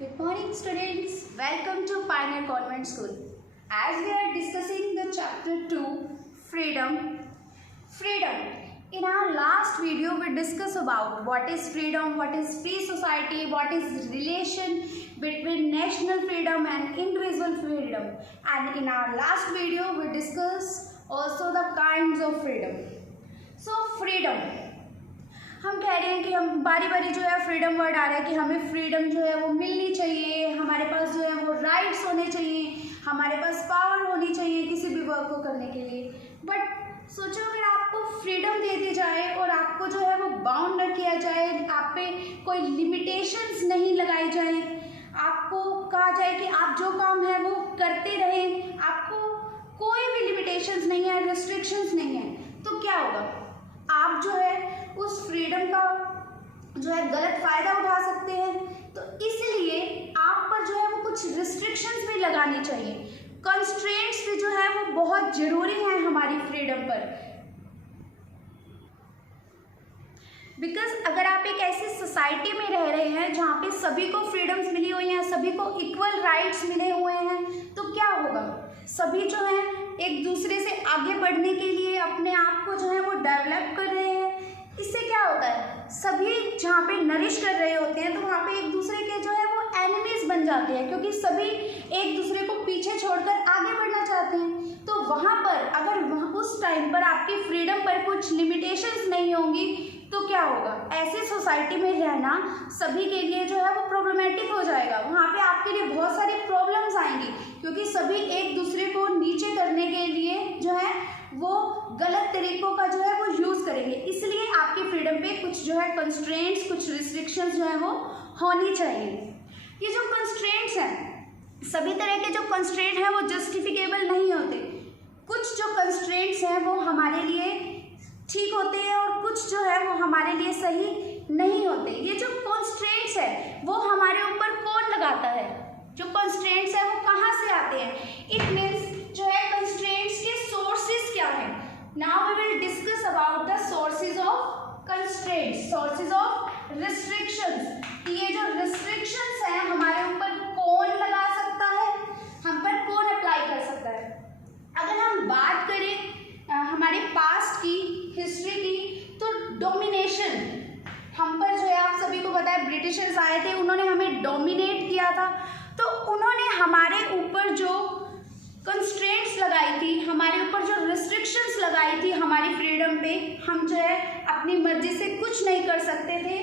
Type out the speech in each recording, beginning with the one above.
Good morning students, welcome to Pioneer Convent School. As we are discussing the chapter 2, Freedom. In our last video we discussed about what is freedom, what is free society, what is relation between national freedom and individual freedom. And in our last video we discussed also the kinds of freedom. So freedom, हम कह रहे हैं कि हम बारी बारी जो है फ्रीडम वर्ड आ रहा है कि हमें फ्रीडम जो है वो मिलनी चाहिए, हमारे पास जो है वो राइट्स होने चाहिए, हमारे पास पावर होनी चाहिए किसी भी वर्क को करने के लिए। बट सोचो अगर आपको फ्रीडम दे दी जाए और आपको जो है वो बाउंड न किया जाए, आप पे कोई लिमिटेशंस नहीं लगाई जाए, आपको कहा जाए कि आप जो काम है वो करते रहें, आपको कोई भी लिमिटेशंस नहीं है, रिस्ट्रिक्शंस नहीं है, तो क्या होगा? आप जो है उस फ्रीडम का जो है गलत फ़ायदा उठा सकते हैं। तो इसलिए आप पर जो है वो कुछ रिस्ट्रिक्शंस भी लगानी चाहिए, कंस्ट्रेंट्स भी जो है वो बहुत ज़रूरी हैं हमारी फ्रीडम पर। बिकॉज अगर आप एक ऐसी सोसाइटी में रह रहे हैं जहाँ पे सभी को फ्रीडम्स मिली हुई हैं, सभी को इक्वल राइट्स मिले हुए हैं, तो क्या होगा? सभी जो है एक दूसरे से आगे बढ़ने के लिए अपने आप को जो है वो डेवलप कर रहे हैं। इससे क्या होता है, सभी जहाँ पे नरिश कर रहे होते हैं तो वहाँ पे एक दूसरे के जो है वो एनिमीज बन जाते हैं, क्योंकि सभी एक दूसरे को पीछे छोड़कर आगे बढ़ना चाहते हैं। तो वहाँ पर अगर उस टाइम पर आपकी फ्रीडम पर कुछ लिमिटेशंस नहीं होंगी तो क्या होगा? ऐसी सोसाइटी में रहना सभी के लिए जो है वो प्रॉब्लमेटिक हो जाएगा। वहाँ पे आपके लिए बहुत सारी प्रॉब्लम्स आएंगी, क्योंकि सभी एक दूसरे को नीचे करने के लिए जो है वो गलत तरीकों का जो है वो यूज़ करेंगे। इसलिए आपकी फ्रीडम पे कुछ जो है कंस्ट्रेंट्स, कुछ रिस्ट्रिक्शंस जो है वो होनी चाहिए। ये जो कंस्ट्रेंट्स हैं, सभी तरह के जो कंस्ट्रेंट हैं वो जस्टिफिकेबल नहीं होते। कुछ जो कंस्ट्रेंट्स हैं वो हमारे लिए ठीक होते हैं और कुछ जो है वो हमारे लिए सही नहीं होते। ये जो कंस्ट्रेंट्स है वो हमारे ऊपर कौन लगाता है? जो कंस्ट्रेंट्स है वो कहाँ से आते हैं? इट मीन्स जो है कंस्ट्रेंट्स के सोर्सेज क्या हैं? Now we will discuss about the sources of constraints, sources of restrictions. ये जो रिस्ट्रिक्शंस हैं हमारे ऊपर कौन लगा सकता है, हम पर कौन अप्लाई कर सकता है? अगर हम बात करें हमारे पास्ट की, हिस्ट्री की, तो डोमिनेशन हम पर जो है, आप सभी को पता है ब्रिटिशर्स आए थे, उन्होंने हमें डोमिनेट किया था। तो उन्होंने हमारे ऊपर जो कंस्ट्रेंट्स लगाई थी, हमारे ऊपर जो रिस्ट्रिक्शंस लगाई थी हमारी फ्रीडम पे, हम जो है अपनी मर्जी से कुछ नहीं कर सकते थे।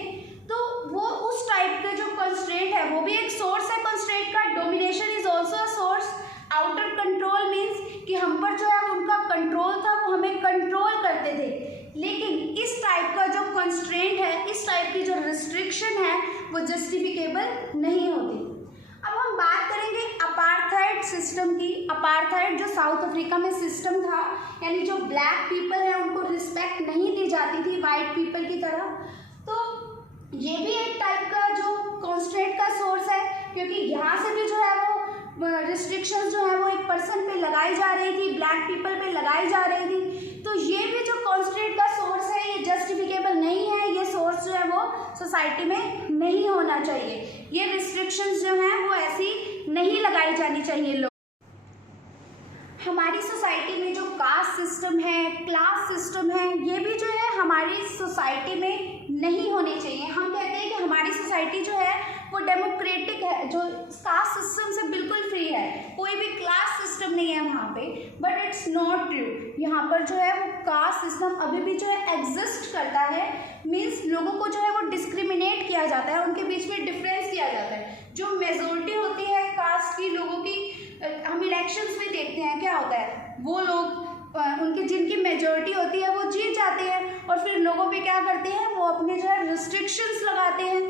तो वो उस टाइप का जो कंस्ट्रेंट है वो भी एक सोर्स है कंस्ट्रेंट का। Domination is also a source. Outer control means कि हम पर जो है उनका कंट्रोल था, वो हमें कंट्रोल करते थे। लेकिन इस टाइप का जो कंस्ट्रेंट है, इस टाइप की जो रिस्ट्रिक्शन है वो जस्टिफिकेबल नहीं होती। अब हम बात करेंगे अपार्थाइड सिस्टम की। अपार्थाइड जो साउथ अफ्रीका में सिस्टम था, यानी जो ब्लैक पीपल है उनको रिस्पेक्ट नहीं दी जाती थी वाइट पीपल की तरह। तो ये भी एक टाइप का जो कंस्ट्रेंट का सोर्स है, क्योंकि यहाँ से भी जो है वो रिस्ट्रिक्शंस जो है वो एक पर्सन पे लगाई जा रही थी, ब्लैक पीपल पे लगाई जा रही थी। तो ये भी जो कंस्ट्रेंट का सोर्स है ये जस्टिफिकेबल नहीं है, ये सोर्स जो है वो सोसाइटी में नहीं होना चाहिए। ये रिस्ट्रिक्शंस जो हैं वो ऐसी नहीं लगाई जानी चाहिए। लोग हमारी सोसाइटी में जो कास्ट सिस्टम है, क्लास सिस्टम है, ये भी जो है हमारी सोसाइटी में नहीं होने चाहिए। हम कहते हैं कि हमारी सोसाइटी जो है वो डेमोक्रेटिक है, जो कास्ट सिस्टम से बिल्कुल फ्री है, कोई भी क्लास सिस्टम नहीं है वहाँ पे। But it's not true. यहाँ पर जो है वो कास्ट सिस्टम अभी भी जो है एग्जिस्ट करता है। मीन्स लोगों को जो है वो डिस्क्रिमिनेट किया जाता है, उनके बीच में डिफरेंस किया जाता है। जो मेजोरिटी होती है कास्ट की लोगों की, हम इलेक्शंस में देखते हैं क्या होता है, वो लोग उनकी जिनकी मेजोरिटी होती है वो जीत जाते हैं और फिर लोगों पे क्या करते हैं, वो अपने जो है रिस्ट्रिक्शंस लगाते हैं।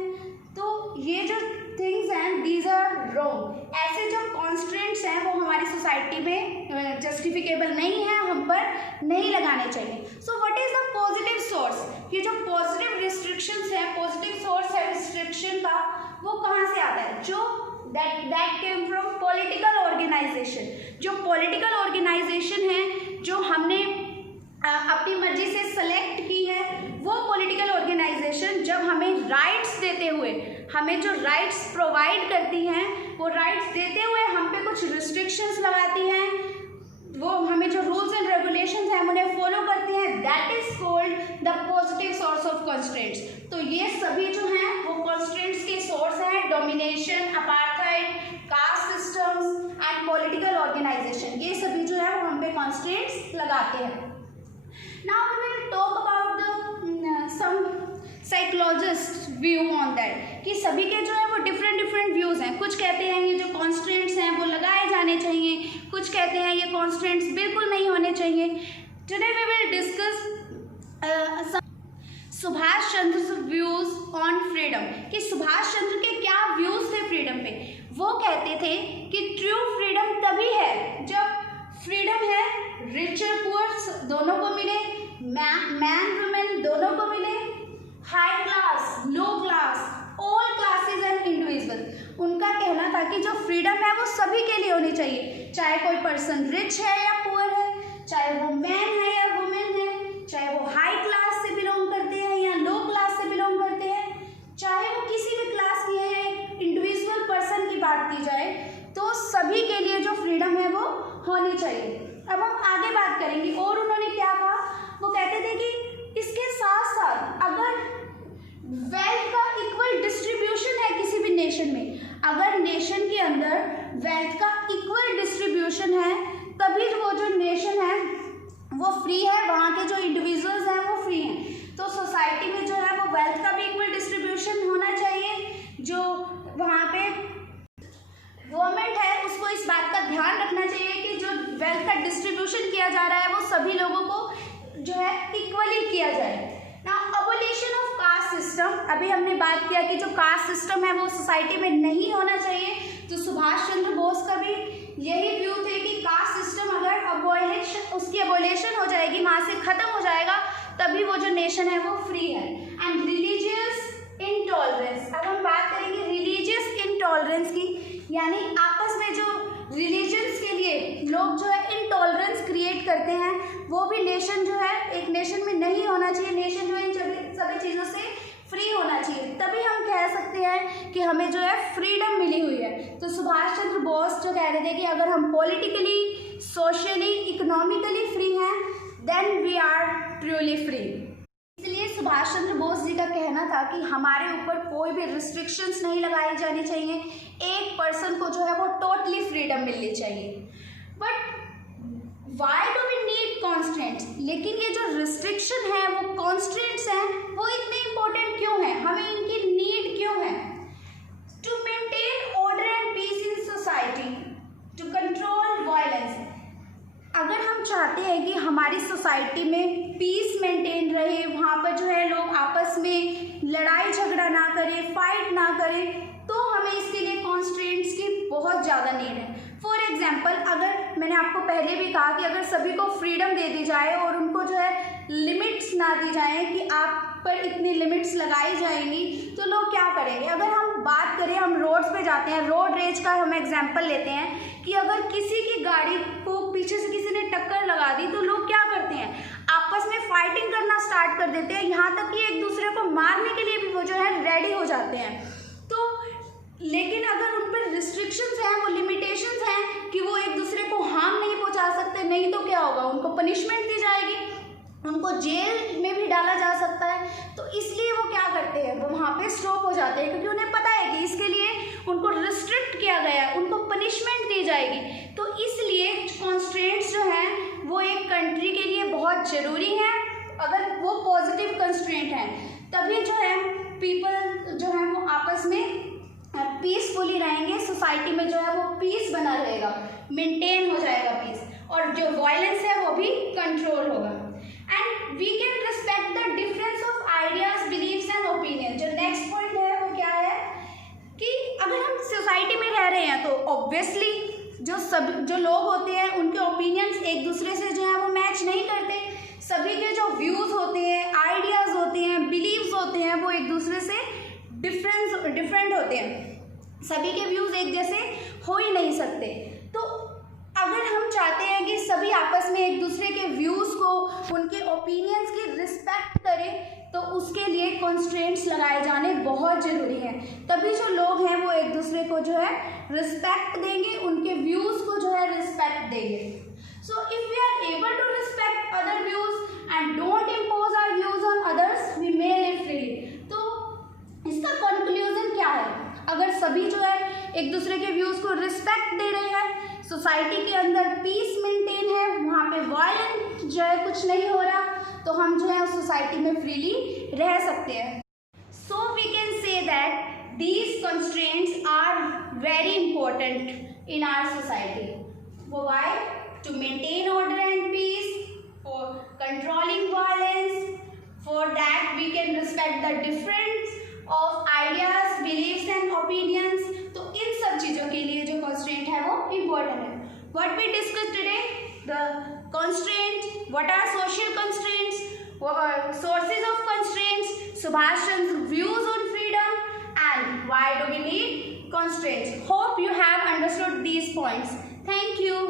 तो ये जो थिंग्स हैं दीज आर रॉन्ग। ऐसे जो कॉन्स्ट्रेंट्स हैं वो हमारी सोसाइटी में जस्टिफिकेबल नहीं है, हम पर नहीं लगाने चाहिए। So what is the positive source? ये जो पॉजिटिव रिस्ट्रिक्शंस है, पॉजिटिव सोर्स है रिस्ट्रिक्शन का, वो कहाँ से आता है? जो that came from political organization। जो पॉलिटिकल ऑर्गेनाइजेशन है जो हमने अपनी मर्जी से सेलेक्ट की है, वो पॉलिटिकल ऑर्गेनाइजेशन जब हमें राइट्स देते हुए हमें जो राइट्स प्रोवाइड करती हैं, वो राइट्स देते हुए हम पे कुछ रिस्ट्रिक्शंस लगाती हैं, वो हमें जो रूल्स एंड रेगुलेशंस हैं हम उन्हें फॉलो करते हैं, that is called the positive source of constraints. तो ये सभी जो हैं वो कंस्ट्रेंट्स के सोर्स हैं, domination, apartheid, caste systems and political organization, ये सभी जो है वो हम पे कंस्ट्रेंट्स लगाते हैं। Now we will talk about the some psychologist view on that, कि सभी के जो है वो डिफरेंट व्यूज़ हैं। कुछ कहते हैं ये जो कॉन्स्टेंट्स हैं वो लगाए जाने चाहिए, कुछ कहते हैं ये कॉन्स्टेंट्स बिल्कुल नहीं होने चाहिए। Today we will discuss Subhash Chandra views on freedom, कि सुभाष चंद्र के क्या व्यूज़ थे फ्रीडम पे। वो कहते थे कि ट्रू फ्रीडम तभी है जब फ्रीडम है रिचर पुअर्स दोनों को मिले, मैन वुमेन दोनों को मिले, high class low class all classes and individual. उनका कहना था कि जो फ्रीडम है वो सभी के लिए होनी चाहिए, चाहे कोई पर्सन रिच है या पुअर है, चाहे वो मैन है या वुमेन है, चाहे वो हाई क्लास से बिलोंग करते हैं या लो क्लास से बिलोंग करते हैं, चाहे वो किसी भी क्लास की है, इंडिविजुअल पर्सन की बात की जाए तो सभी के लिए जो फ्रीडम है वो होनी चाहिए। अब हम आगे बात करेंगे और उन्होंने क्या कहा, वो कहते थे कि इसके साथ साथ अगर वेल्थ का इक्वल डिस्ट्रीब्यूशन है किसी भी नेशन में, अगर नेशन के अंदर वेल्थ का इक्वल डिस्ट्रीब्यूशन है तभी वो जो नेशन है वो फ्री है, वहाँ के जो इंडिविजुअल्स हैं वो फ्री हैं। तो सोसाइटी में जो है वो वेल्थ का भी इक्वल डिस्ट्रीब्यूशन होना चाहिए। जो वहाँ पे गवर्नमेंट है उसको इस बात का ध्यान रखना चाहिए कि जो वेल्थ का डिस्ट्रीब्यूशन किया जा रहा है वो सभी लोगों को जो है इक्वली किया जाए। Now abolition of caste system, अभी हमने बात किया कि जो कास्ट सिस्टम है वो सोसाइटी में नहीं होना चाहिए। तो सुभाष चंद्र बोस का भी यही व्यू थे कि कास्ट सिस्टम अगर उसकी अबोलिशन हो जाएगी, वहाँ से ख़त्म हो जाएगा, तभी वो जो नेशन है वो फ्री है। एंड रिलीजियस इंटॉलरेंस, अब हम बात करेंगे रिलीजियस इंटॉलरेंस की, यानी आपस में जो रिलीजन्स के लिए लोग जो है इंटॉलरेंस क्रिएट करते हैं, वो भी नेशन जो है एक नेशन में नहीं होना चाहिए। नेशन जो है इन सभी चीज़ों से फ्री होना चाहिए, तभी हम कह सकते हैं कि हमें जो है फ्रीडम मिली हुई है। तो सुभाष चंद्र बोस जो कह रहे थे कि अगर हम पॉलिटिकली, सोशली, इकोनॉमिकली फ्री हैं then we are truly free. इसलिए सुभाष चंद्र बोस जी का कहना था कि हमारे ऊपर कोई भी रिस्ट्रिक्शंस नहीं लगाई जानी चाहिए, एक पर्सन को जो है वो टोटली फ्रीडम मिलनी चाहिए। But why do we need constants, लेकिन ये जो रिस्ट्रिक्शन है वो कॉन्स्टेंट्स हैं वो इतने इंपॉर्टेंट क्यों हैं, हमें इनकी नीड क्यों है? To maintain order and peace in society, to control violence. अगर हम चाहते हैं कि हमारी सोसाइटी में पीस मेंटेन रहे, वहाँ पर जो है लोग आपस में लड़ाई झगड़ा ना करें, फाइट ना करें, तो हमें इसके लिए कॉन्स्ट्रेंट्स की बहुत ज़्यादा नीड है। फॉर एग्जाम्पल, अगर मैंने आपको पहले भी कहा कि अगर सभी को फ्रीडम दे दी जाए और उनको जो है लिमिट्स ना दी जाए कि आप पर इतनी लिमिट्स लगाई जाएंगी, तो लोग क्या करेंगे। अगर हम बात करें, हम रोड्स पे जाते हैं, रोड रेज का हम एग्जाम्पल लेते हैं कि अगर किसी की गाड़ी को पीछे से किसी ने टक्कर लगा दी तो लोग क्या करते हैं, आपस में फाइटिंग करना स्टार्ट कर देते हैं, यहाँ तक कि एक दूसरे को मारने के लिए भी वो जो है रेडी हो जाते हैं। तो लेकिन अगर उन पर रिस्ट्रिक्शंस हैं, वो लिमिटेशंस हैं कि वो एक दूसरे को हार्म नहीं पहुंचा सकते, नहीं तो क्या होगा, उनको पनिशमेंट दी जाएगी, उनको जेल में भी डाला जा सकता है। तो इसलिए वो क्या करते हैं, वो वहाँ पे स्टॉप हो जाते हैं, क्योंकि उन्हें पता है कि इसके लिए उनको रिस्ट्रिक्ट किया गया है, उनको पनिशमेंट दी जाएगी। तो इसलिए कॉन्स्ट्रेंट्स जो हैं वो एक कंट्री के लिए बहुत ज़रूरी हैं। अगर वो पॉजिटिव कंस्ट्रेंट हैं तभी जो है पीपल जो है वो आपस में पीसफुली रहेंगे, सोसाइटी में जो है वो पीस बना रहेगा, मेंटेन हो जाएगा पीस, और जो वायलेंस है वो भी कंट्रोल होगा। And we can respect the difference of ideas, believes and opinion. जो नेक्स्ट पॉइंट है वो क्या है कि अगर हम सोसाइटी में रह रहे हैं तो ऑब्वियसली जो लोग होते हैं उनके ओपिनियंस एक दूसरे से जो है वो मैच नहीं करते, सभी के जो व्यूज़ होते हैं, आइडियाज़ होते हैं, बिलीव्स होते हैं, वो एक दूसरे से डिफरेंट होते हैं, सभी के व्यूज़ एक जैसे हो ही नहीं सकते। तो अगर हम चाहते हैं कि सभी आपस में एक दूसरे के व्यूज़ को, उनके ओपिनियंस की रिस्पेक्ट करें, तो उसके लिए कॉन्स्ट्रेंट्स लगाए जाने बहुत ज़रूरी हैं। तभी जो लोग हैं वो एक दूसरे को जो है रिस्पेक्ट देंगे, उनके व्यूज़ को जो है रिस्पेक्ट देंगे। So if we are able to respect other views and don't impose our views on others, we may live freely. तो इसका कंक्लूजन क्या है? अगर सभी जो है एक दूसरे के व्यूज़ को रिस्पेक्ट दे रहे हैं, सोसाइटी के अंदर पीस मेंटेन है, वहाँ पे वायलेंट जो है कुछ नहीं हो रहा, तो हम जो है उस सोसाइटी में फ्रीली रह सकते हैं। So we can say that these constraints are very important in our society. Why? To maintain order and peace, for controlling violence, for that we can respect the difference of ideas, believes and opinions. तो इन सब चीज़ों के लिए जो constraint है वो important है। What we discuss today, the constraints, what are social constraints, what are sources of constraints, Subhash Chandra's views on freedom, and why do we need constraints. Hope you have understood these points. Thank you.